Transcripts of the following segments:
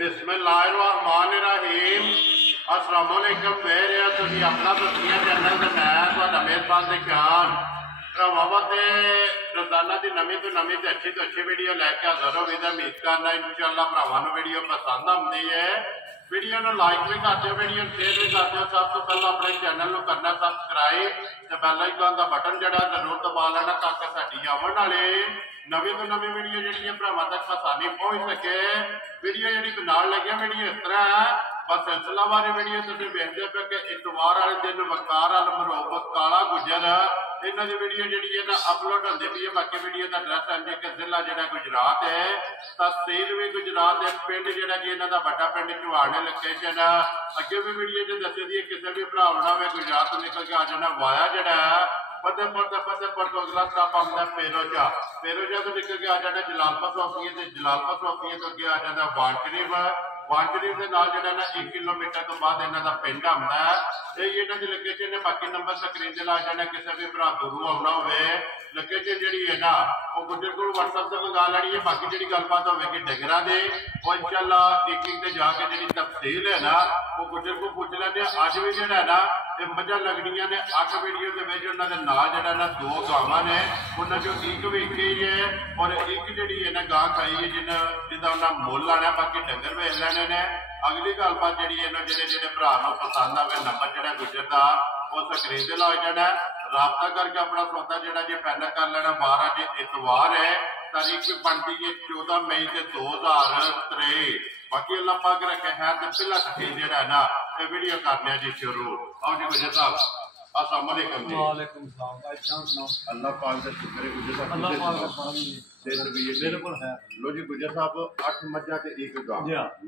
बिस्मिल्लाहिर्रहमानिर्रहीम। अस्सलाम वालेकुम। मेरे तुसीं अपना तस्वीर चैनल ते मैं तुहाडा मेज़बान चौहान भरावां ते रोजाना की नवीं तो अच्छी वीडियो लैके हाज़र हो। उम्मीद करना इंशाअल्लाह भरावां नूं वीडियो पसंद आउंदी है। वीडियो नूं लाइक भी कर दिओ, वीडियो शेयर भी कर दिओ। सब तो पहले अपने चैनल नूं करना सब्सक्राइब ते बैल आइकन का बटन जिहड़ा जरूर दबा लेना ताकि साडी आउण वाली नवीं तो नवीं वीडियो जिहड़ी भरावां तक आसानी पहुंच सके। वीडियो जिहड़ी बनाउण लगे वीडियो इस तरह है बस सिलसिला वाली वीडियो तुसीं वेखदे पे कि इतवार वाले दिन वकार अल मरोबत काला गुजर इन्हां दी वीडियो जिहड़ी है ना अपलोड होंदी पई है। बाकी वीडियो का एड्रैस है कि जिला जिहड़ा गुजरात है, तहसील भी गुजरात है, पिंड जिहड़ा कि इन्हां दा वड्डा पिंड चोहान लोकेशन। अगे भी वीडियो च दस्सी दी किसी भी भरा होना होवे गुजरात तो निकल के आ जाना वाया जिहड़ा फतेहपुर तो अगला स्टॉप आउंदा पेरोजा तो निकल के आ जाना जलालपुर चौकियां ते जलालपुर चौकियां तो अगे आ जाना वानशरीफ के नाल जिहड़ा ना 1 किलोमीटर तो बाद इन्हां दा पिंड आउंदा है। ये इन्हां दी लोकेशन ने बाकी नंबर स्क्रीन ते ला जाना। किसी भी भरा दूरों आउणा होवे लोकेशन जिहड़ी है ना वो गुजर कोल WhatsApp ते मंगा लैनी है। बाकी जिहड़ी गलबात होवेगी डंगरां दे वो इंशाअल्लाह एक ते जाके जिहड़ी तफसील है ना वो गुजर को पूछ लैंदे। अज भी जिहड़ा है ना ये मझां लगणियां ने 8 वीडियो दे विच उन्हां दे नाल जिहड़ा ना 2 गावां ने उन्हां चों एक वेखी है और एक जिहड़ी है ना गां खाई है जिहदा उन्हां मुੱਲ आना। बाकी डंगर वेच लैणे ने। अगली गलबात जिहड़ी है ना जिहड़े भरा नूं पसंद आवे नंबर जिहड़ा गुजर दा वो स्क्रीन ते ला जाना। राबता करके अपना सौदा जिहड़ा जे फाइनल कर लेना। 12 अज इतवार है, तारीख बनती है 14 मई 2023। बाकी अल्लाह पाक रखे है तो पहला तस्वीर जिहड़ा है ना ये वीडियो करने जी शुरू। आओ जी गुजर साहब अस्सलाम वालेकुम जी। वालेकुम सलाम भाई जान सुनाओ। अल्लाह पाक दा शुक्र है गुजर साहब। अल्लाह पाक दा फरमान है बिल्कुल है। लो जी गुजर साहब 8 मज्जां ते एक गां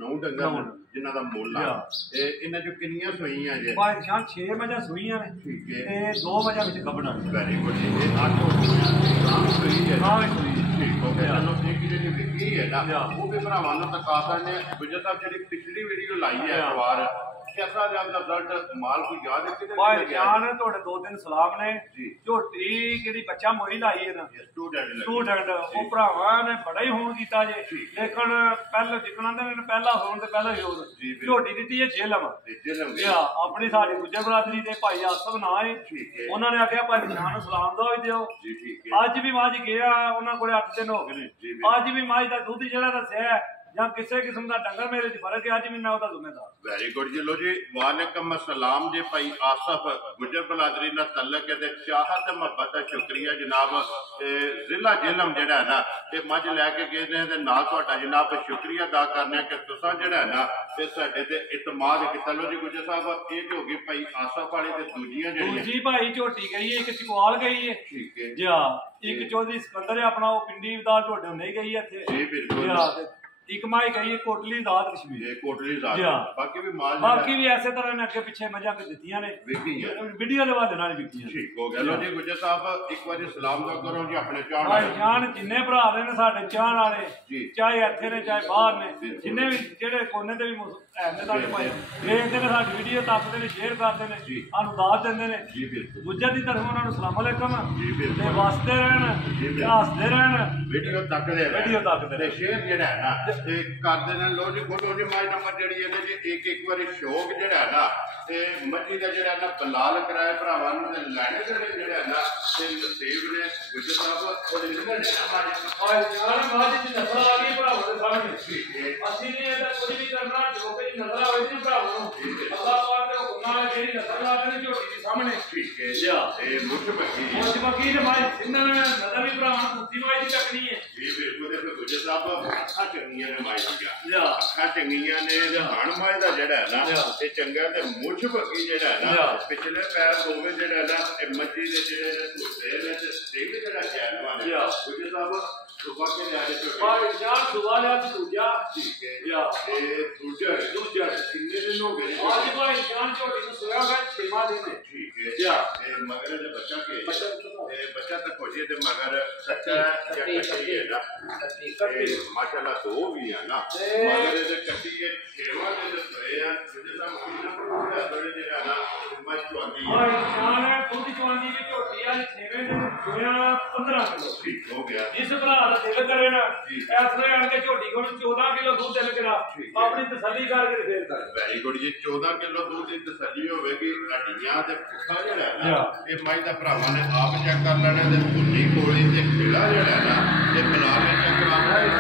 9 डंगर जिन्हां दा मुੱਲ आ ते इन्हां चों कितनियां सूईयां जे? भाई जान 6 मज्जां सूईयां ने। ठीक है ते 2 मज्जां विच गबना। वेरी गुड जी। ये 8 गां सूई है। हां सूई ठीक हो गया। चलो एक जिहड़ी विकी है ना वो भी भरावां नूं तका सकने। गुजर साहब जिहड़ी पिछली वीडियो लाई है इतवार कैसा रहा रिजल्ट माल को याद है किधर भाई जान थोड़े 2 दिन सलाम ने जी। झोटी जेडी बच्चा मोई लाई है ना स्टूडेंट वो भरावां ने बड़ा ही होन कीता जे। लेकिन पहले जिकना दे पहला होन ते पहला ही होन झोटी दी है जेलम अपनी साडी गुजर बरादरी दे भाई आसफ ना है। उन्होंने आख्या भाई जान सलाम दो भी दिओ। अज भी माज गया उन्हां कोले 8 दिन हो गए ने। अज भी माज दा दुध जेड़ा दस्सिया या किसी किस्म का डंगर मेरे फर्क है अज भी मैं जिम्मेदार। वेरी गुड जी। लो जी वालेकुम अस्सलाम जी। भाई आसफ गुजर बलादरी ना तलक है चाहत मुहब्बत का शुक्रिया जनाब। जिला जेलम जिहड़ा है ना ये मझ लैके गए ने ते नाल तुहाडा जनाब शुक्रिया अदा करने कि तुसां जिहड़ा है ना ते साडे ते इतमाद कीता। लो जी गुजर साहब ये तो हो गई भाई आसफ वाली ते दूजियां जिहड़ियां दूजी भाई झोटी गई है, एक चकवाल गई है। ठीक है जी हां। एक चौधरी सिकंदर है अपना वो पिंडी दाल टोडे नहीं गई है इत्थे जी बिल्कुल। एक माई गई है कोटली दाद कश्मीर कोटली दाद। बाकी भी माल बाकी भी ऐसे तरह ने अगे पीछे मजा के दित्तियां ने वीडियो दे वाले नाल विकियां। ठीक हो गया। लो जी गुजर साहब एक बार सलाम दा करो जी अपने चाहण भाई जान जिन्ने भरा ने साडे चाहण वाले चाहे इत्थे ने चाहे बाहर ने जिन्ने भी जेड़े कोने ते भी है ने साडे भाई देखदे ने साडी वीडियो तकदे ने शेयर करदे ने सानू दाद दिंदे ने। गुजर दी तरफ उन्हां नूं अस्सलाम वालेकुम ते वसदे रहन हसदे रहन वीडियो तकदे ते शेयर जेड़ा है ना ते करदे ने। लो जी फोटो जी माई नंबर जेड़ी है जी एक बारी शौक जेड़ा है ना ते मच्छी दा जेड़ा ना बलाल कराए भरावां नूं ते लैणे दे जेड़ा है ना ते नसीब ने गुजर साहब ओरिजिनल माजी और यार माजी दी नस्ल आ गई भरावां दे सामने। ठीक है असली ने ऐसा कुछ भी करना जो कि नजर आवे दी भरावां नूं अल्लाह पाक दे हुक्म नाल जेड़ी नस्ल आ गई झोटी दी सामने। ठीक है जी ए मुठ बकी ने माई सिंधन नजर भी भरावां कुत्ती माई दी तकनी है जी बिल्कुल। ते गुजर साहब अच्छा चंगियां ने माई दी अखा चंगियां ने हण माई दा जेड़ा है ना ये चंगा ते मुठ बकी जेड़ा है ना पिछले पैर दोवें जेड़ा है ना ए मच्छी दे जेड़े टुटे ने ते सिंह जेड़ा जैनवा ने गुजर साहब सुबह के लिहाजे से भाई जान सुबह ले आज दूजा। ठीक है या ए दूजा कितने दिन हो गए आज भाई जान झोटी को सोया गया 6 माह दिन। ठीक है या ए मगर दे बच्चा के बच्चा तक हो जे ते मगर सच्चा या कच्ची है ना माशाल्लाह 2 भी है ना मगर दे कच्ची के 6 माह दिन सोए हैं गुजर साहब कितना बड़े जेड़ा ना मच चवांदी है और जान दूध चवांदी की झोटी आज 6वें दिन सोया 15 किलो। ठीक ਹੋ ਗਿਆ ਜਿਸ ਭਰਾ ਦਾ ਦਿਲ ਕਰੇ ਨਾ ਇਸ ਵੇਲੇ ਆਣ ਕੇ ਝੋਟੀ ਕੋਲ 14 ਕਿਲੋ ਦੁੱਧ ਦਿਲ ਕਰਾ ਆਪਣੀ ਤਸੱਲੀ ਕਰਕੇ ਫੇਰ ਕਰ ਵੈਰੀ ਗੁੱਡ ਜੀ 14 ਕਿਲੋ ਦੁੱਧ ਦੀ ਤਸੱਲੀ ਹੋਵੇਗੀ ਹੱਡੀਆਂ ਤੇ ਪੁੱਠਾ ਜਿਹੜਾ ਨਾ ਇਹ ਮਾਈ ਦਾ ਭਰਾਵਾਂ ਨੇ ਆਪ ਚੈੱਕ ਕਰ ਲੈਣਾ ਤੇ ਭੁੰਨੀ ਕੋਲੀ ਤੇ ਖੇੜਾ ਜਿਹੜਾ ਨਾ ਇਹ ਬਣਾ ਕੇ ਚੈੱਕ ਕਰਾਉਣਾ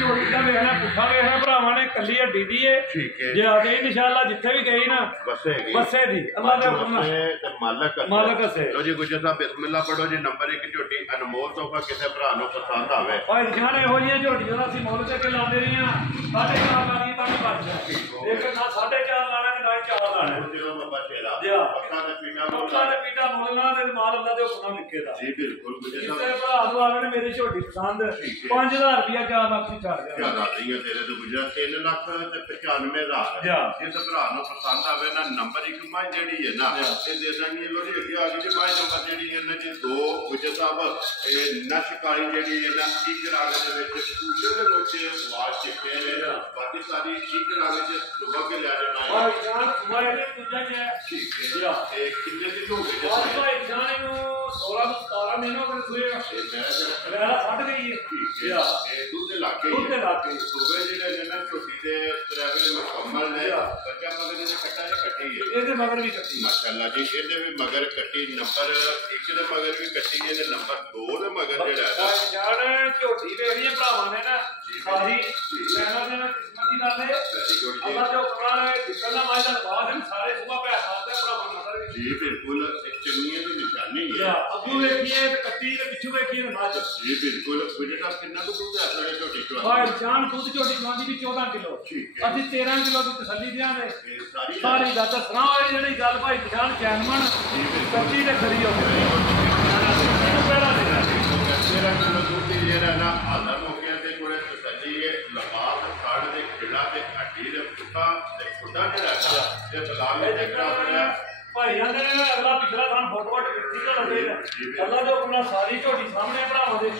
ਝੋਟੀ ਦਾ ਵੇਖਣਾ ਪੁੱਠਾ ਵੇਖਣਾ ਭਰਾਵਾਂ ਨੇ ਕੱਲੀ ਹੱਡੀ ਦੀ ਏ ਠੀਕ ਹੈ ਜੇ ਆ ਗਈ ਇਨਸ਼ਾਅੱਲਾ ਜਿੱਥੇ ਵੀ ਗਈ ਨਾ ਬੱਸੇ ਦੀ ਅੱਲਾਹ ਦੇ ਹੁਕਮ ਤੇ ਮਾਲਕ ਸੇ ਲੋ ਜੀ ਗੁਜਰ ਸਾਹਿਬ ਬਿਸਮਿਲ੍ਲਾ ਪੜੋ ਜੀ ਨੰਬਰ 1 ਝੋਟੀ ਅਨਮੋਲ ਤੋਹਫਾ ਕਿਸੇ ਭਰਾ ਨੂੰ ਪਸੰਦ ਆਵੇ ਭਾਈ ਜਾਨ ਇਹੋ ਜਿਹੀਆਂ ਝੋਟੀਆਂ ਦਾ ਅਸੀਂ ਮੁੱਲ ਤੇ ਕੇ ਲਾਉਂਦੇ ਰਹੇ ਹਾਂ 4.5 ਲਾਣੀ ਤਾਂ ਨਹੀਂ ਬਚਦਾ ਇੱਕ ਨਾ 4.5 ਲਾਣਾ ਤੇ ਨਾ 4 ਲਾਣਾ ਜਦੋਂ ਬਾਬਾ ਸ਼ੇਰਾ ਪੱਕਾ ਤੇ ਪੀਟਾ ਮੁੱਲ ਨਾ ਤੇ ਮਾਲ ਅੱਲਾ ਦੇ ਹੁਕਮ ਲਿਖੇ ਦਾ ਜੀ ਬਿਲਕੁਲ ਗੁਜਰ ਸਾਹਿਬ ਕਿਸੇ ਭਰਾ ਨੂੰ ਆਵੇ ਨੇ ਮੇਰੀ ਝੋਟੀ ਪਸੰਦ 5000 ਰੁਪਇਆ 4 ਲੱਖ ਦੀ ਛੱਡ ਦਿਆ ਜ਼ਿਆਦਾ ਨਹੀਂ ਹੈ ਤੇਰੇ ਤੋਂ ਗੁਜਰ 3 ਲੱਖ ਤੇ 95000 ਜਿਸ ਭਰਾ ਨੂੰ ਪਸੰਦ ਆਵੇ ਨਾ ਨੰਬਰ 1 ਮਾਈ ਜਿਹੜੀ ਹੈ ਨਾ ਇਹ ਦੇ ਦਾਂਗੇ ਲੋਰੀ ਅੱਗੇ ਆ ਗਈ ਜੀ ਮਾਈ ਨੰਬਰ ਜਿਹੜੀ ਇਹਨਾਂ ਚ 2 ਗੁਜਰ ਸਾਹਿਬ ਇਹ ਨਸ਼ਕਾਰੀ ਜਿਹੜੀ ਹੈ ਨਾ ਇੱਕ ਰਾਗ ਦੇ ਵਿੱਚ ਪੂਜੇ ਦੇ ਰੋਚੇ ਆਵਾਜ਼ ਚਿੱਟੇ ਨੇ ਬਾਕੀ ਸਾਰੀ ਇੱਕ ਰਾਗ ਚ ਸੁਬਾ ਕੇ ਲਿਆ ਜਾਣਾ ਹੈ ਭਾਈ ਜਾਨ ਸੁਬਾ ਇਹ ਦੂਜਾ ਕੀ ਹੈ ਠੀਕ ਹੈ ਇਹ ਕਿੰਨੇ ਦਿਨ ਹੋ ਗਏ ਭਾਈ ਜਾਨ ਨੂੰ 16 ਤੋਂ 17 ਮਹੀਨੇ ਹੋ ਗਏ ਸੂਏ ਇਹ ਮੇਰਾ ਛੱਡ ਗਈ ਹੈ ਇਹ ਦੁੱਧ ਲੱਗ ਗਈ ਸੂਬੇ ਜਿਹੜੇ ਨੇ ਨਾ ਝੋਟੀ ਦੇ ਟਰੈਵਲ ਮੁਕੰਮਲ ਨੇ ਬੱਚਾ ਮਗਰ ਦੇ ਕੱਟਾ ਨੇ ਕੱਟੀ ਹੈ ਇਹਦੇ ਮਗਰ ਵੀ ਕੱਟੀ ਮਾਸ਼ਾਅੱਲਾ ਜੀ ਇਹਦੇ ਵੀ ਮਗਰ ਕੱਟੀ ਨੰਬਰ 1 ਦੇ ਮਗਰ ਵੀ ਕੱਟੀ ਹੈ ਤੇ ਨੰਬਰ 2 ਦੇ ਮਗਰ ਜਿਹੜਾ ਹੈ ਜਾਨ ਝੋਟੀ ਵੇਖਣੀ ਭਰਾਵਾਂ ਨੇ ਨਾ ਸਾਰੀ ਲੈਣਾ ਦੇਣਾ ਕਿਸਮਤ ਦੀ ਗੱਲ ਹੈ ਅੱਲਾਹ ਦੇ ਹੁਕਮ ਨਾਲ ਜਿੱਦਾਂ ਦਾ ਮਾਇਦਾ ਬਾਅਦ ਸਾਰੇ ਸੁਬਾ ਪੈ ਹਾਲਦੇ ਭਰਾਵਾਂ ਨਜ਼ਰ ਵਿੱਚ ਜੀ ਬਿਲਕੁਲ ਇੱਕ ਚੰਗੀਆਂ ਦੀ ਨਿਸ਼ਾਨੀ ਹੈ ਅੱਗੂ ਵੇਖੀਏ ਤੇ ਕੱਟੀ ਤੇ ਪਿੱਛੂ ਵੇਖੀਏ ਤੇ ਮੱਝ ਜੀ ਬਿਲਕੁਲ ਗੁਜਰਾ ਕਿੰਨਾ ਕੁ ਦੁੱਧ ਹੈ ਸਾਡੇ ਝੋਟੀ ਚੋਂ ਭਾਈ ਜਾਨ ਦੁੱਧ ਝੋਟੀ ਚੋਂਦੀ ਵੀ 14 ਕਿਲੋ ਅਸੀਂ 13 ਕਿਲੋ ਦੀ ਤਸੱਲੀ ਦਿਆਂਗੇ ਸਾਰੀ ਗੱਲ ਦੱਸਣਾ ਵਾਲੀ ਜਿਹੜੀ ਗੱਲ ਭਾਈ ਜਾਨ ਜੈਨਮਨ ਕੱਟੀ ਤੇ ਖਰੀ ਹੋ ਗਈ ਪਹਿਲਾਂ ਤੇਰਾ ਕਿਲੋ ਦੁੱਧ ਜਿਹੜਾ ਨਾ ਹਾਜ਼ਰ ਹੋ ਗਿਆ ਤੇ ਕੋਲੇ ਤਸੱਲੀ ਹੈ ਲਬਾਸ ਖੜ ਦੇ ਖੇੜਾ ਤੇ ਹੱਡੀ ਦੇ ਪੁੱਠਾ ਤੇ ਖੁੱਡਾ ਜਿਹੜਾ ਹੈ ਇਹ ਬਲਾਲ ਨੇ ਚੱਕਰਾ ਬਣਿਆ ਭਾਈ ਜਾਂਦੇ ਨੇ ਅਗਲਾ ਪਿਛਲਾ ਥਾਂ ਫੋਟੋ ਕਿੱਥੇ ਦਾ ਲੱਗੇ ਨੇ ਅੱਲਾ ਦੇ ਹੁਕਮ ਨਾਲ ਸਾਰੀ ਝੋਟੀ ਸਾਹਮਣੇ ਭਰਾਵਾਂ ਦੇ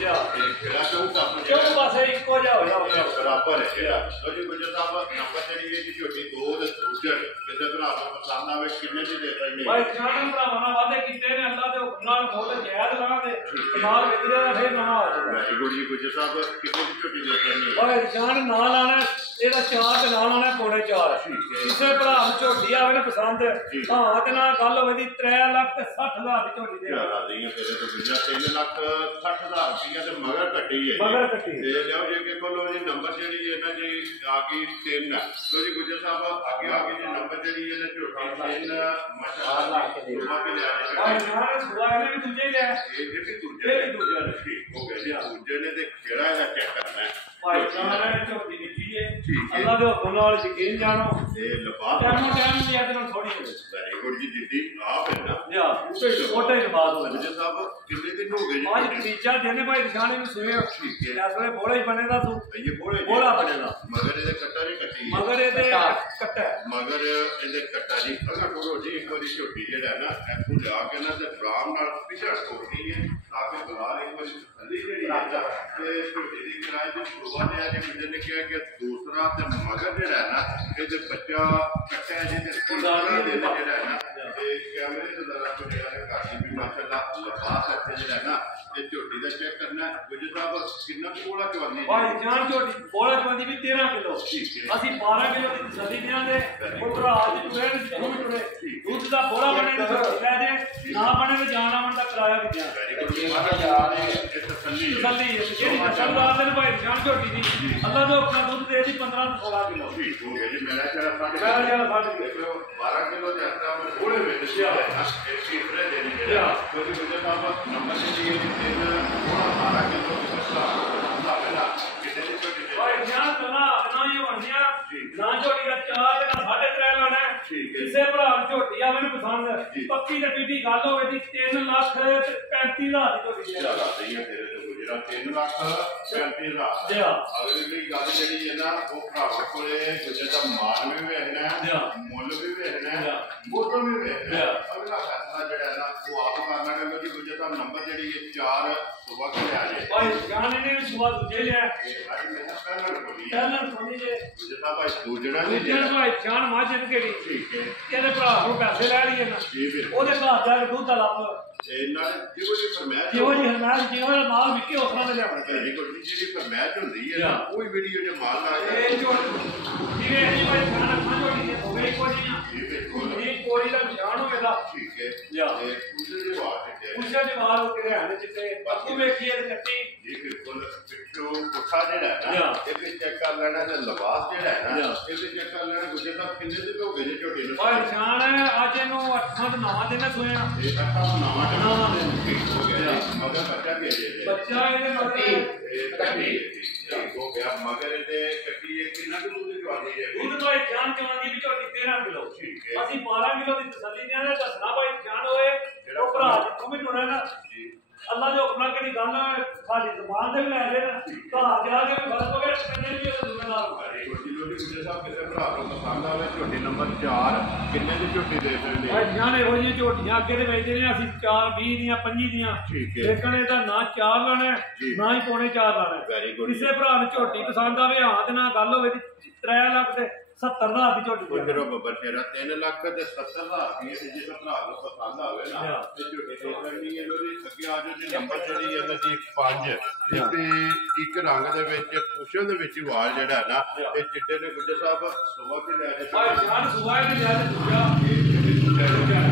ਜਾ ਖੇੜਾ ਚੌਂ ਪਾਸੇ ਇੱਕੋ ਜਿਹਾ ਹੋਇਆ ਬਰਾਬਰ ਹੈ ਜਿਹੜਾ ਲੋ ਜੀ ਗੁਜਰ ਸਾਹਿਬ ਨੰਬਰ ਜਿਹੜੀ ਹੈ ਜੀ ਝੋਟੀ 2 ਦੇ ਦੂਜੇ ਕਿਸੇ ਭਰਾ ਨੂੰ ਪਸੰਦ ਆਵੇ ਕਿੰਨੇ ਦੀ ਦੇ ਰਹੇ ਨੇ ਭਾਈ ਜਾਨ ਭਰਾਵਾਂ ਨਾਲ ਵਾਅਦੇ ਕੀਤੇ ਨੇ ਅੱਲਾ ਦੇ ਹੁਕਮ ਨਾਲ ਮੁੱਲ ਜਾਇਜ਼ ਲਾਵਾਂਗੇ ਮਾਲ ਵਿਕਦੇ ਦਾ ਫੇਰ ਨਵਾਂ ਆ ਜਾਊਗਾ ਵੈਰੀ ਗੁੱਡ ਜੀ ਗੁਜਰ ਸਾਹਿਬ ਕਿੰਨੇ ਦੀ ਝੋਟੀ ਦੇ ਰਹੇ ਨੇ ਭਾਈ ਜਾਨ ਨਾ ਲਾਣਾ ਇਹਦਾ 4 ਤੇ ਨਾ ਲਾਣਾ ਪੌਣੇ 4 ਕਿਸੇ ਭਰਾ ਨੂੰ ਝੋਟੀ ਆਵੇ ਨਾ ਪਸੰਦ ਹਾਂ ਤੇ ਨਾਲ ਗੱਲ ਹੋਵੇ ਦੀ 3 ਲੱਖ ਤੇ 60,000 ਦੀ ਝੋਟੀ ਦੇ ਰਾਜ਼ੀ ਹੈ ਤੇਰੇ ਤੋਂ ਗੁਜਰ 3 ਲੱਖ 60,000 ਰੁਪਇਆ ਤੇ ਮਗਰ ਕੱਟੀ ਹੈ ਤੇ ਲਿਓ ਜੇ ਕਿ ਕੋਲੋ ਜੀ ਨੰਬਰ ਜਿਹੜੀ ਹੈ ਨਾ ਜੀ ਆ ਗਈ 3 ਲੋ ਜੀ ਗੁਜਰ ਸਾਹਿਬ ਅੱਗੇ ਆ ਗਈ ਜੀ ਨੰਬਰ ਜਿਹੜੀ ਹੈ ਨਾ ਝੋਟੀ 3 ਮਾਸ਼ਾਅੱਲਾ ਸੁਬਾ ਕੇ ਲਿਆ ਭਾਈ ਜਾਨ ਸੁਬਾ ਇਹਨੇ ਵੀ ਦੂਜੇ ਲਿਆ ਇਹ ਵੀ ਦੂਜਾ ਨੇ ਠੀਕ ਹੋ ਗਿਆ ਜੀ ਦੂਜੇ ਨੇ ਤੇ ਕਿਹੜਾ ਇਹਦਾ ਚੈੱਕ ਕਰਨਾ ਹੈ ਭਾਈ ਜਾਨ ਝੋਟੀ ਲਿਖੀ ਹੈ ਅੱਲਾ ਦੇ ਹੁਕਮ ਨਾਲ ਯਕੀਨ ਜਾਣੋ ਇਹ ਲਬਾਸ ਟਾਈਮ ਲਿਆ ਤੇ ਥੋੜੀ ਹੋ ਵੈਰੀ ਗੁੱਡ ਜੀ ਜਿੱਦੀ ਆਪ ਹੈ ਨਾ ਯਾ ਛੋਟੇ ਜਵਾਬ ਹੋ ਗੁਜਰ ਸਾਹਿਬ ਕਿੰਨੇ ਦਿਨ ਹੋ ਗਏ ਜੀ ਅੱਜ ਤੀਜਾ ਦਿਨ ਭਾਈ ਨਿਸ਼ਾਨੇ ਨੂੰ ਸੂਏ ਠੀਕ ਹੈ ਇਸ ਵੇਲੇ ਬੋਲਾ ਹੀ ਬਣੇਗਾ ਤੂੰ ਇਹ ਬੋਲਾ ਬਣੇਗਾ ਮਗਰ ਇਹਦੇ ਕੱਟਾ ਨਹੀਂ ਕੱਟੀ ਮਗਰ ਇਹਦੇ ਕੱਟਾ ਮਗਰ ਇਹਦੇ ਕੱਟਾ ਜੀ ਅਗਾ ਕਰੋ ਜੀ ਇੱਕ ਵਾਰੀ ਝੋਟੀ ਜਿਹੜਾ ਨਾ ਐਪੂ ਲਿਆ ਕੇ ਨਾ ਤੇ ਆਰਾਮ ਨਾਲ ਪਿਛੜ ਕੋਣੀ ਹੈ ਤਾਂ ਕਿ ਬੁਲਾ ਇੱਕ ਵਾਰੀ ਥੱਲੇ ਜਿਹੜੀ ਹੈ ਤੇ ਝੋਟੀ ਦੀ ਕਿਰਾਏ ਦੀ ਸ਼ੁਰੂਆਤ ਹੈ ਜੀ ਮੁੰਡੇ ਨੇ ਕਿਹਾ ਕਿ ਦੂਸਰਾ ਤੇ ਮਗਰ ਜਿਹੜਾ ਹੈ ਨਾ ਇਹਦੇ ਬੱਚਾ ਕੱਟਾ ਜਿਹਦੇ ਕੁੜਾਣੀ ਦੇ ਜਿਹੜਾ ਹੈ ਨਾ ਤੇ ਕੈਮਰੇ ਤੋਂ ਜ਼ਰਾ ਤੋਂ ਜਿਹੜਾ ਕਾਜੀ ਵੀ ਮਾਸ਼ਾਅੱਲਾ ਲਬਾਸ ਇੱਥੇ ਜਿਹੜਾ ਹੈ ਨਾ ਇਹ ਝੋਟੀ ਦਾ ਚੈੱਕ ਕਰਨਾ ਗੁਜਰ ਸਾਹਿਬ ਕਿੰਨਾ ਕੋਲਾ ਚਵਾਨੀ ਭਾਈ ਜਾਨ ਝੋਟੀ ਬੋਲਾ ਚਵਾਨੀ ਵੀ 13 ਕਿਲੋ ਅਸੀਂ 12 ਕਿਲੋ ਦੀ ਤਸੱਲੀ ਦਿਆਂਗੇ ਉਹ ਭਰਾ ਅੱਜ ਟੁਰੇ ਜਿੱਥੋਂ ਟੁਰੇ ਦੁੱਧ ਦਾ ਬੋਲਾ ਬਣੇ ਤੇ ਲੈ ਦੇ ਨਾ ਬਣੇ ਤੇ ਜਾਨ ਆਵਣ ਦਾ ਕਿਰਾਇਆ ਵੀ ਦਿਆਂ ਤਸੱਲੀ ਜਿਹੜੀ ਨਸਲਦਾਰ ਦੇ ਭਾਈ ਜਾਨ ਝੋਟੀ ਦੀ ਅੱਲਾ ਦੇ ਆਪਣਾ ਦੁੱਧ ਦੇ ਦੀ 15 ਤੋਂ 16 ਕਿਲੋ ਠੀਕ ਹੋ ਗਿਆ ਜੀ ਮੇਰਾ ਚੜਾ 12 ਕਿਲੋ ਦੇ ਅੰਦਰ ਮੈਂ ਥੋੜੇ ਵਿੱਚ ਲਿਆ ਇਹ ਚੀਜ਼ੇ ਦੇ ਨਹੀਂ ਗਿਆ ਕਿਉਂਕਿ ਗੁਜਰ ਸਾਹਿਬ ਨੰਬਰ ਦੀ ਇਹ 12 ਕਿਲੋ ਦੀ ਬੱਚਾ ਹੁੰਦਾ ਪਹਿਲਾਂ ਕਿਤੇ ਦੀ ਝੋਟੀ ਭਾਈ ਜਾਨ ਨਾ ਹੀ ਹੋਣੀਆਂ ਨਾ ਝੋਟੀ ਦਾ 4 ਤੇ ਨਾ 3.5 ਲਾਣਾ ਕਿਸੇ ਭਰਾ ਨੂੰ ਝੋਟੀ ਆਵੇ ਨੂੰ ਪਸੰਦ ਪੱਕੀ ਤੇ ਪੀਟੀ ਗੱਲ ਹੋਵੇ ਦੀ 3 ਲੱਖ ਤੇ 35,000 ਦੀ ਝੋਟੀ ਦੇ ਜ਼ਿਆਦਾ ਸਹੀ ਹੈ ਤੇਰੇ ਤੋਂ ਗੁਜਰਾ 3 ਲੱਖ 35,000 ਅਗਲੀ ਗੱਲ ਜਿਹੜੀ ਹੈ ਨਾ ਉਹ ਭਰਾਵਾਂ ਕੋਲੇ ਗੁੱਜਰ ਦਾ ਮਾਲ ਵੀ ਵੇਖਣਾ ਮੁੱਲ ਵੀ ਵੇਖਣਾ ਮੋਟਰ ਵੀ ਵੇਖਣਾ ਅਗਲਾ ਫੈਸਲਾ ਜਿਹੜਾ ਨਾ ਉਹ ਆਪ ਕਰਨਾ ਹੈ ਕਿ ਗੁੱਜਰ ਦਾ ਨੰਬਰ ਜਿਹੜੀ ਹੈ 4 ਸੁਬਾ ਕੇ ਆ ਜਾਏ ਭਾਈ ਜਾਨ ਨੇ ਸੁਬਾ ਦੂਜੇ ਲਿਆ ਇਹ ਭਾਈ ਮੈਂ ਪਹਿਲਾਂ ਖੋਲੀ ਜੇ ਗੁੱਜਰ ਦਾ ਭਾਈ ਦੂਜਣਾ ਨਹੀਂ ਗੁੱਜਰ ਭਾਈ ਜਾਨ ਮਾਜਨ ਕਿਹੜੀ ਠੀਕ ਹੈ ਇਹਦੇ ਭਰਾ ਨੂੰ ਪੈਸੇ ਲੈ ਲਈਏ ਨਾ ਉਹਦੇ ਘਰ ਜਾ ਕੇ ਦੁੱਧ ਦਾ ਲੱਭ ਇਹਨਾਂ ਜਿਹੋ ਜਿਹੀ ਫਰਮਾਇਸ਼ ਜਿਹੋ ਜਿਹੀ ਮਾਲ ਵਿਕੇ ਉਸਰਾ ਦੇ ਲਿਆਉਣਾ ਚਾਹੀਦਾ ਜਿਹੜੀ ਫਰਮਾਇਸ਼ ਹੁੰਦੀ ਹੈ ਕੋਈ ਵੀਡੀਓ ਜੇ ਮਾਲ ਲਾ ਕੇ ਇਹ ਜੋ ਜਿਵੇਂ ਇਹ ਭਾਈ ਖਾਣਾ ਖਾਣੋ ਨਹੀਂ ਹੋ ਗਈ ਕੋਈ ਇਹ ਕੋਈ ਦਾ ਨਿਸ਼ਾਨ ਹੋਵੇਗਾ ਠੀਕ ਹੈ ਜਾਂ ਤੇ ਉਸੇ ਦੇ ਬਾਅਦ ਉਸੇ ਦੇ ਬਾਅਦ ਉਹ ਕਿਹੜੇ ਹਣੇ ਚਿੱਟੇ ਬਾਕੀ ਵੇਖੀਏ ਤੇ ਕੱਟੀ ਜੀ ਬਿਲਕੁਲ ਪਿੱਛੋਂ ਪੁੱਠਾ ਜਿਹੜਾ ਹੈ ਨਾ ਇਹ ਵੀ ਚੈੱਕ ਕਰ ਲੈਣਾ ਤੇ ਲਿਬਾਸ ਜਿਹੜਾ ਹੈ ਨਾ ਇਹ ਵੀ ਚੈੱਕ ਕਰ ਲੈਣਾ ਗੁੱਜਰ ਦਾ ਕਿੰਨੇ ਦਿਨ ਹੋ ਗਏ ਜੇ ਝੋਟੇ ਨੂੰ ਭਾਈ ਨਿਸ਼ਾਨ ਅੱਜ ਇਹਨੂੰ 8 ਨਵਾਂ ਦਿਨ ਸੋਇਆ ਇਹ 8 ਨਵਾਂ ਦਿਨ ਹੋ ਗਿਆ ਮਗਰ ਬੱਚਾ ਵੀ ਹੈ ਬੱਚਾ ਇਹਦੇ ਮਗਰ ਕੱਟੀ ਹੋ ਗਿਆ ਮਗਰ ਇਹਦੇ ਕੱਟੀ ਕਿੰਨਾ ਕੁ ਦੁੱਧ ਚਵਾਦੀ ਹੈ ਦੁੱਧ ਭਾਈ ਜਾਨ ਚਵਾਦੀ ਵੀ ਝੋਟੀ 13 ਕਿਲੋ ਅਸੀਂ 12 ਕਿਲੋ ਦੀ ਤਸੱਲੀ ਦੇਣਾ ਦੱਸਣਾ ਭਾਈ ਜਾਨ ਹੋਏ ਉਹ ਭਰਾ ਜਿੱਥੋਂ ਵੀ ਟੁਣਾ ਨਾ ਅੱਲਾ ਦੇ ਹੁਕਮਾਂ ਕਿਹੜੀ ਗੱਲ ਸਾਡੀ ਜ਼ਬਾਨ ਤੇ ਵੀ ਲੈ ਲੈਣਾ ਘਰ ਜਾ ਕੇ ਵੀ ਫਰਕ ਹੋਵੇ ਕਿੰਨੇ ਵੀ ਉਹਦਾ ਜ਼ਿੰਮੇਵਾਰ ਹੋਵੇ ਗੁੱਜਰ ਸਾਹਿਬ ਕਿਸੇ ਭਰਾ ਨੂੰ ਪਸੰਦ ਆਵੇ ਝੋਟੀ ਨੰਬਰ 4 ਕਿੰਨੇ ਦੀ ਝੋਟੀ ਦੇ ਸਕਦੇ ਭਾਈ ਜਾਨ ਇਹੋ ਜਿਹੀਆਂ ਝੋਟੀਆਂ ਅੱਗੇ ਦੇ ਵੇਚਦੇ ਨੇ ਅਸੀਂ 4 20 ਦੀਆਂ 25 ਦੀਆਂ ਲੇਕਿਨ ਇਹਦਾ ਨਾ 4 ਲੈਣਾ ਨਾ ਹੀ ਪੌਣੇ 4 ਲੈਣਾ ਕਿਸੇ ਭਰਾ ਨੂੰ ਝੋਟੀ ਪਸੰਦ ਆਵੇ ਹਾਂ ਤੇ ਨਾ ਗੱਲ ਹੋਵੇ 3 ਲੱਖ ਤੇ 70,000 ਦੀ ਝੋਟੀ ਕੋਈ ਫਿਰ ਬੱਬਰ ਤੇਰਾ 3 ਲੱਖ ਤੇ 70,000 ਰੁਪਏ ਤੇ ਜੇ ਭਰਾ ਨੂੰ ਪਸੰਦ ਆਵੇ ਨਾ ਤੇ ਝੋਟੀ ਦੇ ਕਰਨੀ ਹੈ ਉਹਦੇ ਅੱਗੇ ਆ ਜੋ ਜੇ ਨੰਬਰ ਜਿਹੜੀ ਹੈ ਨਾ ਜੀ 5 ਤੇ ਇੱਕ ਰੰਗ ਦੇ ਵਿੱਚ ਪੁੱਛਣ ਦੇ ਵਿੱਚ ਵਾਲ ਜਿਹੜਾ ਨਾ ਇਹ ਚਿੱਟੇ ਨੇ ਗੁੱਜਰ ਸਾਹਿਬ ਸੁਬਾ ਕੇ ਲਿਆ ਜੇ ਭਾਈ ਜਾਨ ਸੁਬਾ ਕੇ ਲਿਆ ਜੇ ਦੂਜਾ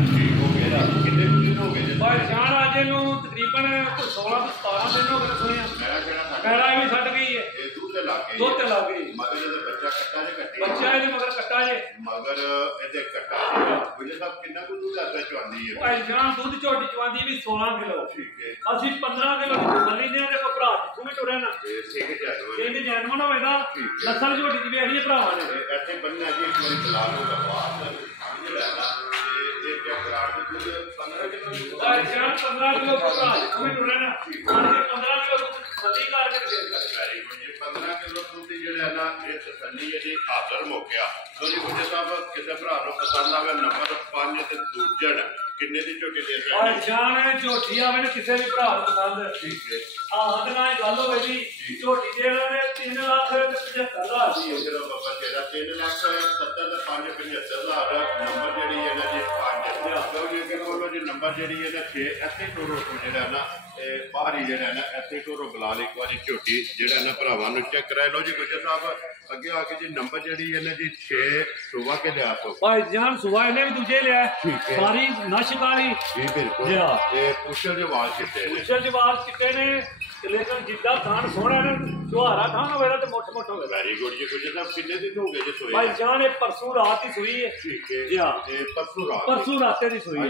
ਠੀਕ ਹੋ ਗਿਆ ਕਿੰਨੇ ਦਿਨ ਹੋ ਗਏ ਜੀ ਭਾਈ ਜਾਨ ਅੱਜ ਨੂੰ ਤਕਰੀਬਨ 16 ਤੋਂ 17 ਦਿਨ ਹੋ ਗਏ ਸੁਣਿਆ ਮੇਰਾ ਵੀ ਛੱਡ ਗਈ ਹੈ ਇਹ ਦੁੱਧ ਤੇ ਲਾ ਕੇ ਦੁੱਧ ਤੇ ਲਾ ਗਈ ਮਗਰ ਇਹਦਾ ਬੱਚਾ ਕੱਟਾ ਜੇ ਕੱਟੀ ਬੱਚਾ ਇਹਦੇ ਮਗਰ ਕੱਟਾ ਜੇ ਮਗਰ ਇਹਦੇ ਕੱਟਾ ਗੁੱਜਰ ਸਾਹਿਬ ਕਿੰਨਾ ਕੁ ਦੁੱਧ ਆਸਾ ਚਵਾਉਂਦੀ ਹੈ ਭਾਈ ਜਾਨ ਦੁੱਧ ਝੋਟੀ ਚਵਾਉਂਦੀ ਵੀ 16 ਕਿਲੋ ਠੀਕ ਹੈ ਅਸੀਂ 15 ਕਿਲੋ ਦੀ ਤਸੱਲੀ ਦੇ ਦੇ ਕੋ ਭਰਾ ਜਿੱਥੋਂ ਵੀ ਟੁਰਿਆ ਨਾ ਇਹ ਸਿੰਘ ਜਾਨਵਰ ਇਹ ਜੈਨਮਨ ਹੋਵੇਗਾ ਨਸਲ ਝੋਟੀ ਦੀ ਵੇਖੀਏ ਭਰਾਵਾਂ ਨੇ ਇੱਥੇ ਬੰਨਣਾ ਜੀ ਇੱਕ ਵਾਰੀ ਚਲਾ ਲਓ ਬਾਅਦ ਜਿਹੜਾ ਨਾ ਇਹ ਚੈੱਕ ਕਰਾ ਕੇ ਦੁੱਧ 15 ਕਿਲੋ ਭਾਈ ਜਾਨ 15 ਕਿਲੋ ਭਰਾ ਜਿੱਥੋਂ ਵੀ ਟੁਰਿਆ ਨਾ 15 ਕਿਲੋ ਦੁੱਧ ਤਸੱਲੀ ਕਰਕੇ ਫੇਰ ਵੈਰੀ ਗੁੱਡ ਜੀ 15 ਕਿਲੋ ਦੁੱਧ ਜਿਹੜਾ ਨਾ ਇਹ ਤਸੱਲੀ ਹੈ ਜੀ ਹਾਜ਼ਰ ਮੌਕਿਆ ਤੁਸੀਂ ਗੁੱਜਰ ਸਾਹਿਬ ਕਿਸੇ ਭਰਾ ਨੂੰ ਪਸੰਦ ਆਵੇ ਨੰਬਰ 5 ਤੇ ਦੂਜਣ ਕਿੰਨੇ ਦੀ ਝੋਟੀ ਦੇ ਸਕਦੇ ਭਾਈ ਜਾਨ ਝੋਟੀ ਆਵੇ ਨਾ ਕਿਸੇ ਵੀ ਭਰਾ ਨੂੰ ਪਸੰਦ ਠੀਕ ਹੈ ਆਹ ਤੇ ਨਾਲ ਗੱਲ ਹੋਵੇ ਜੀ ਝੋਟੀ ਦੇ ਨੇ 3 ਲੱਖ ਤੇ 75,000 ਦੀ ਇਹ ਜਿਹੜਾ ਬਾਬਾ ਤੇਰਾ 3 ਲੱਖ 70 ਤੇ 5 75,000 ਨੰਬਰ ਜਿਹੜੀ ਹੈ ਨਾ ਜੀ 5 ਕਿਉਂਕਿ ਕਿ ਕੋਲ ਜੀ ਨੰਬਰ ਜਿਹੜੀ ਹੈ ਨਾ 6 ਇੱਥੇ ਟੋਰੋ ਜਿਹੜਾ ਨਾ ਇਹ ਬਾਹਰੀ ਜਿਹੜਾ ਨਾ ਇੱਥੇ ਟੋਰੋ ਬੁਲਾ ਲਈ ਇੱਕ ਵਾਰੀ ਝੋਟੀ ਜਿਹੜਾ ਨਾ ਭਰਾਵਾਂ ਨੂੰ ਚੈੱਕ ਕਰਾ ਲਓ ਜੀ ਗੁੱਜਰ ਸਾਹਿਬ ਅੱਗੇ ਆ ਕੇ ਜੀ ਨੰਬਰ ਜਿਹੜੀ ਹੈ ਨਾ ਜੀ 6 ਸੁਬਾ ਕੇ ਲਿਆ ਸੋ ਭਾਈ ਜਾਨ ਸੁਬਾ ਇਹਨੇ ਵੀ ਦੂਜੇ ਲਿਆ ਸਾਰੀ ਨਸ਼ ਕਾਲੀ ਜੀ ਬਿਲਕੁਲ ਇਹ ਪੁੱਛਲ ਦੇ ਵਾਲ ਚਿੱਟੇ ਨੇ ਪੁੱਛਲ ਦੇ ਵਾਲ ਚਿੱਟੇ ਨੇ ਲੇਕਿਨ ਜਿੱਦਾਂ ਖਾਨ ਸੋਹਣਾ ਨਾ ਜੁਹਾਰਾ ਖਾਨ ਹੋਵੇ ਤੇ ਮੋਟਾ ਮੋਟਾ ਹੋਵੇ ਵੈਰੀ ਗੁੱਡ ਜੀ ਗੁੱਜਰ ਸਾਹਿਬ ਕਿੰਨੇ ਦਿਨ ਹੋ ਗਏ ਜੀ ਸੋਏ ਭਾਈ ਜਾਨ ਇਹ ਪਰਸੋਂ ਰਾਤ ਹੀ ਸੋਈ ਹੈ ਠੀਕ ਹੈ ਜੀ ਹਾਂ ਇਹ ਪਰਸੋਂ ਰਾਤੇ ਦੀ ਸੋਈ ਹੈ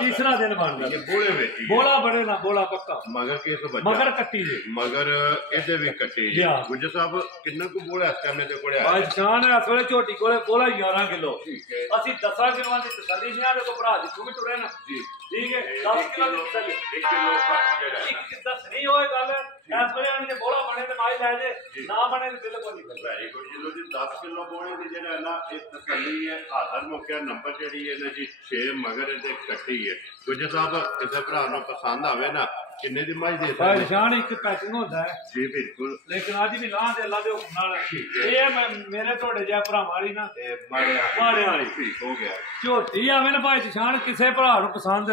ਤੀਸਰਾ ਦਿਨ ਬਣਦਾ ਇਹ ਬੋਲੇ ਵਿੱਚ ਬੋਲਾ ਬੜੇ ਨਾ ਬੋਲਾ ਪੱਕਾ ਮਗਰ ਕਿਸ ਬੱਚਾ ਮਗਰ ਕੱਟੀ ਜੀ ਮਗਰ ਇਹਦੇ ਵੀ ਕੱਟੀ ਜੀ ਗੁੱਜਰ ਸਾਹਿਬ ਕਿੰਨਾ ਕੁ ਬੋਲਾ ਇਸ ਟਾਈਮ ਦੇ ਕੋਲੇ ਭਾਈ ਜਾਨ ਇਸ ਵੇਲੇ ਝੋਟੀ ਕੋਲੇ ਬੋਲਾ 11 ਕਿਲੋ ਠੀਕ ਹੈ ਅਸੀਂ 10 ਕਿਲੋਆਂ ਦੀ ਤਸੱਲੀ ਸੀ ਆਦੇ ਕੋ ਭਰਾ ਜਿੱਥੋਂ ਵੀ ਟੁਰੇ ਨਾ ਜੀ ਠੀਕ ਹੈ 10 ਕਿਲੋ ਦੀ ਤਸੱਲੀ 1 ਕਿਲੋ ਜਿਹੜਾ ਇੱਕ ਦੱਸ ਨਹੀਂ ਹੋਏ ਗੱਲ ਇਸ ਵੇਲੇ ਉਹਨੇ ਬੋਲਾ ਬਣੇ ਤੇ ਮਾਈ ਲੈ ਜੇ ਨਾ ਬਣੇ ਤੇ ਬਿਲਕੁਲ ਨਹੀਂ ਵੈਰੀ ਗੁੱਡ ਜੀ ਲੋ ਜੀ 10 ਕਿਲੋ ਬੋਲੇ ਦੀ ਜਿਹੜਾ ਨਾ ਇਹ ਤਸੱਲੀ ਹੈ ਹਾਜ਼ਰ ਮੌਕਿਆ ਨੰਬਰ ਜਿਹੜੀ ਹੈ ਨਾ ਜੀ 6 ਮਗਰ ਇਹਦੇ ਕੱਟੀ ਹੈ ਗੁੱਜਰ ਸਾਹਿਬ ਕਿਸੇ ਭਰਾ ਨੂੰ ਪਸੰਦ ਆਵੇ ਨਾ ਕਿੰਨੇ ਦੀ ਮਾਈ ਦੇ ਭਾਈ ਜਾਨ ਇੱਕ ਪੈਕਿੰਗ ਹੁੰਦਾ ਹੈ ਜੀ ਬਿਲਕੁਲ ਲੇਕਿਨ ਅੱਜ ਵੀ ਲਾਹ ਦੇ ਅੱਲਾ ਦੇ ਹੁਕਮ ਨਾਲ ਇਹ ਮੇਰੇ ਤੁਹਾਡੇ ਜਿਹਾ ਭਰਾਵਾਂ ਵਾਲੀ ਨਾ ਮਾੜੇ ਵਾਲੀ ਠੀਕ ਹੋ ਗਿਆ ਝੋਟੀ ਆਵੇ ਨਾ ਭਾਈ ਜਾਨ ਕਿਸੇ ਭਰਾ ਨੂੰ ਪਸੰਦ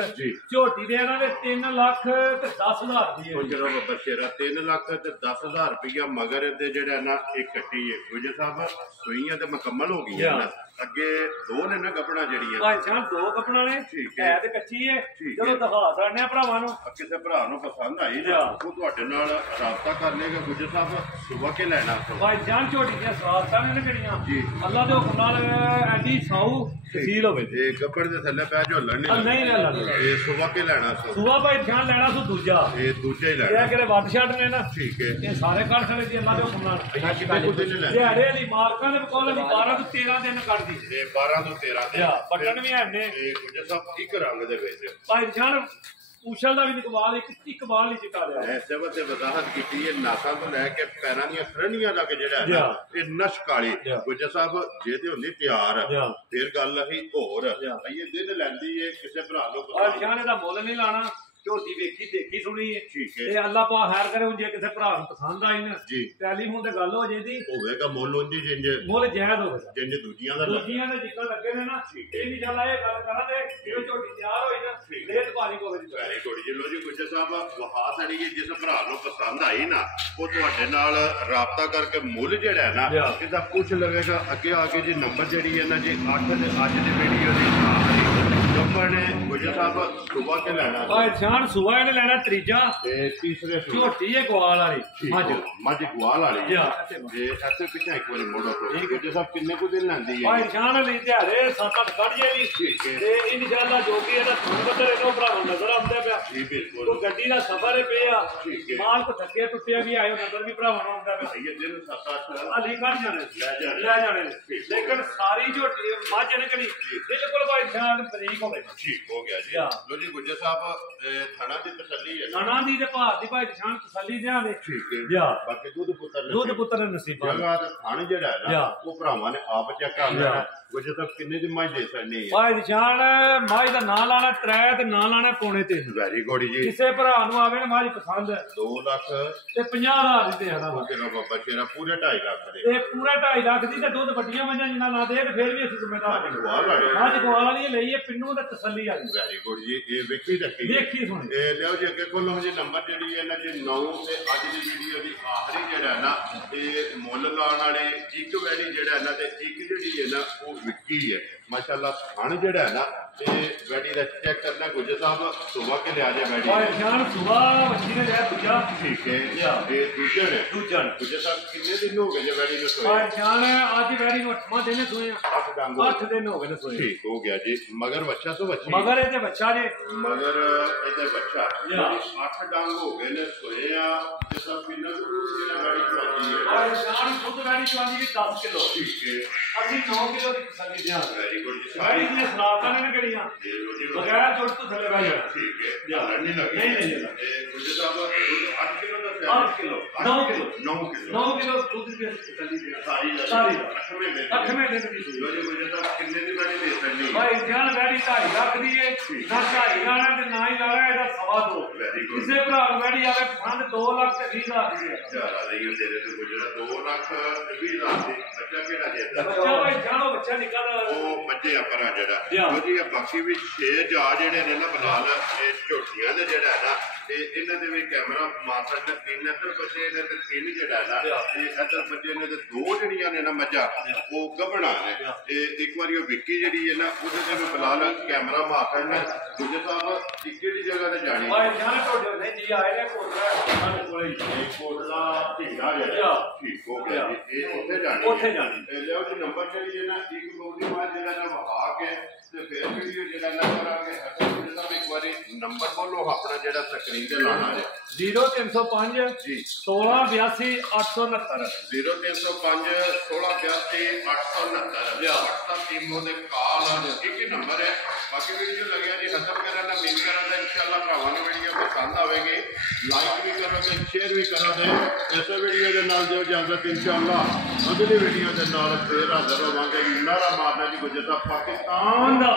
ਝੋਟੀ ਦੇ ਇਹਨਾਂ ਦੇ 3 ਲੱਖ ਤੇ 10,000 ਦੀ ਹੈ ਚਲੋ ਬੱਬਾ ਸ਼ੇਰਾ 3 ਲੱਖ ਤੇ 10,000 ਰੁਪਇਆ ਮਗਰ ਇਹਦੇ ਜਿਹੜਾ ਨਾ ਇਹ ਕੱਟੀ ਹੈ ਗੁੱਜਰ ਸਾਹਿਬ ਸੂਈਆਂ ਤੇ ਮੁਕੰਮਲ ਹੋ ਗਈਆਂ ਨਾ ਅੱਗੇ 2 ਨੇ ਨਾ ਗੱਪਣਾ ਜਿਹੜੀਆਂ ਭਾਈ ਜਾਨ 2 ਗੱਪਣਾ ਨੇ ਹੈ ਤੇ ਕੱਚੀ ਹੈ ਚਲੋ ਦਿਖਾ ਸਕਦੇ ਆ ਭਰਾਵਾਂ ਨੂੰ ਕਿਸੇ ਭਰਾ ਨੂੰ ਪਸੰਦ ਆਈ ਨਾ ਉਹ ਤੁਹਾਡੇ ਨਾਲ ਰਾਬਤਾ ਕਰ ਲੇਗਾ ਗੁੱਜਰ ਸਾਹਿਬ ਸੁਬਾ ਕੇ ਲੈਣਾ ਭਾਈ ਜਾਨ ਝੋਟੀ ਦੀਆਂ ਸਵਾਰਤਾਂ ਨੇ ਕਿਹੜੀਆਂ ਜੀ ਅੱਲਾ ਦੇ ਹੁਕਮ ਨਾਲ ਐਡੀ ਸਾਊ ਤਸੀਲ ਹੋਵੇ ਤੇ ਗੱਪੜ ਦੇ ਥੱਲੇ ਪੈ ਝੋਲਣ ਨਹੀਂ ਲੈਣਾ ਇਹ ਸੁਬਾ ਕੇ ਲੈਣਾ ਸੁਬਾ ਭਾਈ ਜਾਨ ਲੈਣਾ ਸੋ ਦੂਜਾ ਇਹ ਦੂਜਾ ਹੀ ਲੈਣਾ ਇਹ ਕਿਹੜੇ ਵੱਧ ਛੱਡ ਨੇ ਨਾ ਠੀਕ ਹੈ ਇਹ ਸਾਰੇ ਕੱਢ ਸਕਦੇ ਜੀ ਅੱਲਾ ਦੇ ਹੁਕਮ ਨਾਲ ਦਿਹਾੜੇ ਵਾਲੀ ਮਾਰਕਾਂ ਦੇ ਬਕੌਲ ਵੀ 12 ਤੋਂ 13 ਦਿਨ ਕੱਢਦੀ ਤੇ 12 ਤੋਂ 13 ਦਿਨ ਬਟਨ ਵੀ ਹੈ ਨੇ ਇਹ ਗੁੱਜਰ ਸਾਹਿਬ ਇੱਕ ਰੰਗ ਦੇ ਵਿੱਚ ਭਾਈ ਜਾਨ ਪੂਛਲ ਦਾ ਵੀ ਇਕਬਾਲ ਇਕਬਾਲ ਨਹੀਂ ਚਿੱਟਾ ਲਿਆ ਐਸੇ ਵਤੇ ਵਜ਼ਾਹਤ ਕੀਤੀ ਹੈ ਨਾਸਾਂ ਤੋਂ ਲੈ ਕੇ ਪੈਰਾਂ ਦੀਆਂ ਫਰੰਡੀਆਂ ਤੱਕ ਜਿਹੜਾ ਹੈ ਨਾ ਇਹ ਨਸ਼ ਕਾਲੀ ਗੁੱਜਰ ਸਾਹਿਬ ਜੇ ਤੇ ਹੁੰਦੀ ਤਿਆਰ ਫਿਰ ਗੱਲ ਅਸੀਂ ਹੋਰ ਇਹ ਦਿਨ ਲੈਂਦੀ ਹੈ ਕਿਸੇ ਭਰਾ ਨੂੰ ਪਸੰਦ ਇਹਦਾ ਮੁੱਲ ਨਹੀਂ ਲਾਣਾ ਝੋਟੀ ਵੇਖੀ ਦੇਖੀ ਸੁਣੀ ਹੈ ਤੇ ਅੱਲਾਹ ਪਾ ਖੈਰ ਕਰੇ ਜੇ ਕਿਸੇ ਭਰਾ ਨੂੰ ਪਸੰਦ ਆਈ ਨਾ ਟੈਲੀਫੋਨ ਤੇ ਗੱਲ ਹੋ ਜਾਂਦੀ ਹੋਵੇਗਾ ਮੁੱਲ ਉਂਝ ਜਿੰਜ ਮੁੱਲ ਜਾਇਜ਼ ਹੋਵੇਗਾ ਜਿੰਜ ਦੂਜੀਆਂ ਦਾ ਜਿੱਕਣ ਲੱਗੇ ਨੇ ਨਾ ਇਹ ਨਹੀਂ ਚੱਲ ਇਹ ਗੱਲ ਕਰਾਂਗੇ ਜੇ ਝੋਟੀ ਤਿਆਰ ਹੋਈ ਨਾ ਲੇਟ ਭਾਰੀ ਹੋਵੇ ਵੈਰੀ ਗੁੱਡ ਜੀ ਲੋ ਜੀ ਗੁੱਜਰ ਸਾਹਿਬ ਵਹਾ ਸਾਡੀ ਜਿਸ ਭਰਾ ਨੂੰ ਪਸੰਦ ਆਈ ਨਾ ਉਹ ਤੁਹਾਡੇ ਨਾਲ ਰਾਬਤਾ ਕਰਕੇ ਮੁੱਲ ਜਿਹੜਾ ਹੈ ਨਾ ਇਹਦਾ ਪੁੱਛ ਲਵੇਗਾ ਅੱਗੇ ਆ ਕੇ ਜੀ ਨੰਬਰ ਜਿਹੜੀ ਹੈ ਨਾ ਜੀ 8 ਦੇ ਅੱਜ ਦੀ ਵੀਡੀਓ ਦੀ ਨੰਬਰ ਨੇ ਗੁੱਜਰ ਸਾਹਿਬ ਸੁਬਾ ਕੇ ਲੈਣਾ ਸ਼ਾਨ ਸੁਬਾ ਇਹਨੇ ਲੈਣਾ ਤੀਜਾ ਤੇ ਤੀਸਰੇ ਝੋਟੀ ਹੈ ਗਵਾਲ ਵਾਲੀ ਮੱਝ ਗਵਾਲ ਵਾਲੀ ਤੇ ਇੱਥੇ ਪਿੱਛੇ ਇੱਕ ਵਾਰੀ ਮੋੜੋ ਤੋਂ ਗੁੱਜਰ ਸਾਹਿਬ ਕਿੰਨੇ ਕੁ ਦਿਨ ਲੈਂਦੀ ਹੈ ਸ਼ਾਨ ਲਈ ਦਿਹਾੜੇ 7-8 ਕੱਢ ਜਾਏਗੀ ਤੇ ਇਨਸ਼ਾਅੱਲਾ ਜੋ ਕਿ ਇਹਦਾ ਤੁਹਾਨੂੰ ਇਹਨੂੰ ਭਰਾ ਨਜ਼ਰ ਆਉਂਦਾ ਪਿਆ ਜੀ ਬਿਲਕੁਲ ਉਹ ਗੱਡੀ ਦਾ ਸਫ਼ਰ ਪਿਆ ਮਾਲ ਕੋ ਥੱਕੇ ਟੁੱਟਿਆ ਵੀ ਆਇਓ ਨਜ਼ਰ ਵੀ ਭਰਾਵਾਂ ਨੂੰ ਆਉਂਦਾ ਪਿਆ ਇਹ ਦਿਨ 7-8 ਅਲੀ ਕੱਢ ਜਾਣੇ ਲੈ ਜਾਣੇ ਲੇਕਿਨ ਸਾਰੀ ਝੋਟੀ ਮੱਝ ਨੇ ਕਿਹੜੀ ਬਿਲਕੁਲ ਭਾਈ ਸ਼ਾਨ ਬਰੀਕ ਹੋ ਗਈ ਠੀਕ ਹੋ ਗਿਆ ਜੀ ਲੋ ਜੀ ਗੁੱਜਰ ਸਾਹਿਬ ਥਣਾ ਦੀ ਤਸੱਲੀ ਹੈ ਥਣਾ ਦੀ ਤੇ ਭਾਰ ਦੀ ਭਾਈ ਸ਼ਾਨ ਤਸੱਲੀ ਦਿਆਂਗੇ ਠੀਕ ਹੈ ਬਾਕੀ ਦੁੱਧ ਪੁੱਤਰ ਨਸੀਬਾਂ ਜਗ੍ਹਾ ਤੇ ਥਣ ਜਿਹੜਾ ਹੈ ਨਾ ਉਹ ਭਰਾਵਾਂ ਨੇ ਆਪ ਚੈੱਕ ਕਰਨਾ ਗੁੱਜਰ ਸਾਹਿਬ ਕਿੰਨੇ ਦੀ ਮੱਝ ਦੇ ਸਕਣੀ ਹੈ ਭਾਈ ਸ਼ਾਨ ਮੱਝ ਦਾ ਨਾਂ ਲਾਣਾ ਟਰੈ ਤੇ ਨਾਂ ਲਾਣਾ ਪੌਣੇ 3 ਵੈਰੀ ਗੁੱਡ ਜੀ ਕਿਸੇ ਭਰਾ ਨੂੰ ਆਵੇ ਨਾ ਮੱਝ ਪਸੰਦ 2 ਲੱਖ ਤੇ 50,000 ਦੀ ਤੇ ਹਨਾ ਚਲੋ ਬਾਬਾ ਸ਼ੇਰਾ ਪੂਰੇ 2.5 ਲੱਖ ਦੇ ਇਹ ਪੂਰੇ 2.5 ਲੱਖ ਦੀ ਤੇ ਦੁੱਧ ਵੱਡੀਆਂ ਮੱਝਾਂ ਜਿੰਨਾ ਨਾ ਦੇ ਤੇ ਫਿਰ ਵੀ ਅਸੀਂ ਜ਼ਿੰਮੇਦਾਰ ਮੱਝ ਗਵਾਲ ਵਾਲੀ ਲਈ ਇਹ ਪਿੰਨੂ ਤੇ ਤਸੱਲੀ ਆ ਵੈਰੀ ਗੁੱਡ ਜੀ ਇਹ ਵੇਖੀ ਸੁਣੀ ਇਹ ਲਿਓ ਜੀ ਅੱਗੇ ਕੋਲੋਂ ਜੀ ਨੰਬਰ ਜਿਹੜੀ ਹੈ ਨਾ ਜੀ 9 ਤੇ ਅੱਜ ਦੀ ਵੀਡੀਓ ਦੀ ਆਖਰੀ ਜਿਹੜਾ ਹੈ ਨਾ ਇਹ ਮੁੱਲ ਲਾਉਣ ਵਾਲੇ ਇੱਕ ਵੈਰੀ ਜਿਹੜਾ ਹੈ ਨਾ ਤੇ ਇੱਕ ਜਿਹੜੀ ਹੈ ਨਾ ਉਹ ਵਿੱਕੀ ਹੈ ਮਾਸ਼ਾਅੱਲਾ ਖਾਣ ਜਿਹੜਾ ਹੈ ਨਾ ਤੇ ਵੈਡੀ ਦਾ ਚੈੱਕ ਕਰਨਾ ਗੁੱਜਰ ਸਾਹਿਬ ਸੁਬਾ ਕੇ ਲਿਆ ਜਾ ਵੈਡੀ ਸ਼ਾਨ ਸੁਬਾ ਵੱਡੀ ਨੇ ਲਿਆ ਦੂਜਾ ਠੀਕ ਹੈ ਇਹ ਦੂਜਾ ਗੁੱਜਰ ਸਾਹਿਬ ਕਿੰਨੇ ਦਿਨ ਹੋ ਗਏ ਜੇ ਵੈਡੀ ਨੂੰ ਸੋਏ ਸ਼ਾਨ ਅੱਜ ਵੈਡੀ ਨੂੰ 8ਵਾਂ ਦਿਨ ਸੋਏ 8 ਦਿਨ ਹੋ ਗਏ ਨੇ ਸੋਏ ਠੀਕ ਹੋ ਗਿਆ ਜੀ ਮਗਰ ਬੱਚਾ ਤੋਂ ਬੱਚੀ ਮਗਰ ਇਹਦੇ ਬੱਚਾ ਜੇ ਮਗਰ ਇਹਦੇ ਬੱਚਾ 8 ਡੰਗ ਹੋ ਗਏ ਨੇ ਸੋਏ ਆ ਜੇ ਸਭ ਕਿੰਨਾ ਦੁੱਧ ਜਿਹੜਾ ਵੈਡੀ ਚਵਾਦੀ ਹੈ ਸ਼ਾਨ ਦੁੱਧ ਵੈਡੀ ਚਵਾਦੀ ਵੀ 10 ਕਿਲੋ ਠੀਕ ਹੈ ਅਸੀਂ 9 ਕਿਲੋ ਦੀ ਤਸੱਲੀ ਦਿਆਂ ਵੈਰੀ ਗੁੱਡ ਜੀ ਸਾਰੀ ਦੀਆਂ ਸਲਾਤਾਂ ਨੇ ਕਿਹੜੀਆਂ ਬਗੈਰ ਜੁੜ ਤੋਂ ਥੱਲੇ ਬਹਿ ਜਾਣਾ ਠੀਕ ਹੈ ਧਿਆਨ ਨਹੀਂ ਲੱਗੇ ਨਹੀਂ ਇਹ ਗੁੱਜਰ ਸਾਹਿਬ 8 ਕਿਲੋ ਦਾ 8 ਕਿਲੋ 9 ਕਿਲੋ ਦੁੱਧ ਦੀ ਤਸੱਲੀ ਦਿਆਂ ਸਾਰੀ 8ਵੇਂ ਦਿਨ ਦੀ ਲੋ ਜੀ ਗੁੱਜਰ ਸਾਹਿਬ ਕਿੰਨੇ ਦੀ ਵੈਡੀ ਦੇ ਸਕਦੀ ਭਾਈ ਜਾਨ ਵੈਡੀ 2.5 ਲੱਖ ਦੀ ਹੈ ਨਾ 2.5 ਲਾਣਾ ਤੇ ਨਾ ਹੀ ਲਾਣਾ ਇਹਦਾ 2.25 ਵੈਰੀ ਗੁੱਡ ਕਿਸੇ ਭਰਾ ਨੂੰ ਵੈਡੀ ਆਵੇ ਪਸੰਦ 2 ਲੱਖ ਤੇ 20,000 ਦੀ ਹੈ ਚਲਾ ਰਹੀ ਤੇਰੇ ਤੇ ਗੁੱਜਰ 2 ਲੱਖ 20,000 ਦੀ ਬੱਚਾ ਕਿਹੜਾ ਦੇਦਾ ਬੱਚਾ ਭਾਈ ਜਾਨੋ ਬੱਚਾ ਨਿਕਲਦਾ ਉਹ ਬੱਚੇ ਆਪਣਾ ਜਿਹੜਾ ਲੋ ਜੀ ਇਹ ਬਾਕੀ ਵੀ 6 ਜਾ ਜਿਹੜੇ ਨੇ ਨਾ ਬਲਾਲ ਇਹ ਝੋਟੀਆਂ ਦੇ ਜਿਹੜਾ ਹੈ ਨਾ ਤੇ ਇਹਨਾਂ ਦੇ ਵੀ ਕੈਮਰਾ ਮਾਸਰ ਨੇ 3 ਇੱਧਰ ਬੱਚੇ ਨੇ ਤੇ 3 ਜਿਹੜਾ ਹੈ ਨਾ ਤੇ ਇੱਧਰ ਬੱਚੇ ਨੇ ਤੇ 2 ਜਿਹੜੀਆਂ ਨੇ ਨਾ ਮੱਝਾਂ ਉਹ ਗੱਭਣਾ ਨੇ ਤੇ ਇੱਕ ਵਾਰੀ ਉਹ ਵਿੱਕੀ ਜਿਹੜੀ ਹੈ ਨਾ ਉਹਦੇ ਤੇ ਵੀ ਬਲਾਲ ਕੈਮਰਾ ਮਾਸਰ ਨੇ ਗੁੱਜਰ ਸਾਹਿਬ ਕਿਹੜੀ ਜਗ੍ਹਾ ਤੇ ਜਾਣੀ ਭਾਈ ਜਾਨ ਤੁਹਾਡੇ ਨੇ ਜੀ ਆਏ ਨੇ ਕੋਟਲਾ ਸਾਡੇ ਕੋਲੇ ਇਹ ਕੋਟਲਾ ਢੀਂਗਾ ਜਿਹੜਾ ਠੀਕ ਹੋ ਗਿਆ ਜੀ ਇਹ ਉੱਥੇ ਜਾਣੀ ਇਹ ਲਿਓ ਜੀ ਨੰਬਰ ਜਿਹੜੀ ਹੈ ਨਾ ਇੱਕ ਬੋਲੀ ਮਾਰ ਜਿਹੜਾ ਨਾ ਵਹਾ ਕੇ ਤੇ ਫਿਰ ਵੀਡੀਓ ਜਿਹੜਾ ਨਾ ਕਰਾਂਗੇ ਅਸੀਂ ਸਾਹਿਬ ਇੱਕ ਵਾਰੀ ਨੰਬਰ ਬੋਲੋ ਆਪਣਾ ਜਿਹੜਾ ਸਕਰੀਨ ਤੇ ਲਾਣਾ ਹੈ 0305 ਜੀ 1682 869 0305 1682 869 WhatsApp ਟੀਮੋਂ ਦੇ ਕਾਲ ਇੱਕ ਹੀ ਨੰਬਰ ਹੈ ਬਾਕੀ ਵੀਡੀਓ ਲੱਗਿਆ ਜੀ ਖਤਮ ਕਰਨ ਦਾ ਉਮੀਦ ਕਰਾਂਗਾ ਇਨਸ਼ਾਅੱਲਾ ਭਰਾਵਾਂ ਨੂੰ ਵੀਡੀਓ ਪਸੰਦ ਆਵੇਗੀ ਲਾਈਕ ਵੀ ਕਰੋਗੇ ਸ਼ੇਅਰ ਵੀ ਕਰੋਗੇ ਇਸੇ ਵੀਡੀਓ ਦੇ ਨਾਲ ਜੋ ਇਜਾਜ਼ਤ ਇਨਸ਼ਾਅੱਲਾ ਅਗਲੀ ਵੀਡੀਓ ਦੇ ਨਾਲ ਫੇਰ ਹਾਜ਼ਰ ਹੋਵਾਂਗੇ ਨਾਰਾ ਮਾਰਨਾ ਜੀ ਗੁੱਜਰ ਸਾਹਿਬ ਪਾਕਿਸਤਾਨ ਦਾ